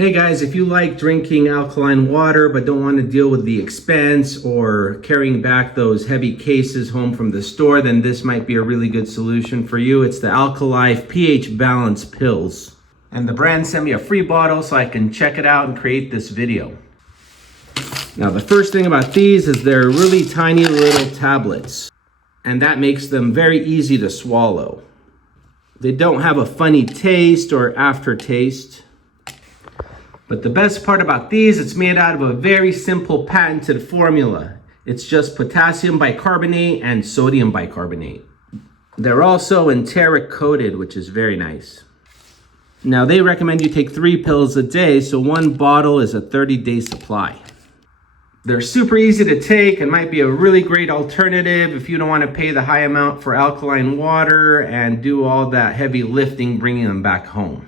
Hey guys, if you like drinking alkaline water but don't want to deal with the expense or carrying back those heavy cases home from the store, then this might be a really good solution for you. It's the Alkalife pH Balance Pills. And the brand sent me a free bottle so I can check it out and create this video. Now the first thing about these is they're really tiny little tablets, and that makes them very easy to swallow. They don't have a funny taste or aftertaste. But the best part about these, it's made out of a very simple patented formula. It's just potassium bicarbonate and sodium bicarbonate. They're also enteric-coated, which is very nice. Now they recommend you take 3 pills a day, so 1 bottle is a 30-day supply. They're super easy to take and might be a really great alternative if you don't want to pay the high amount for alkaline water and do all that heavy lifting bringing them back home.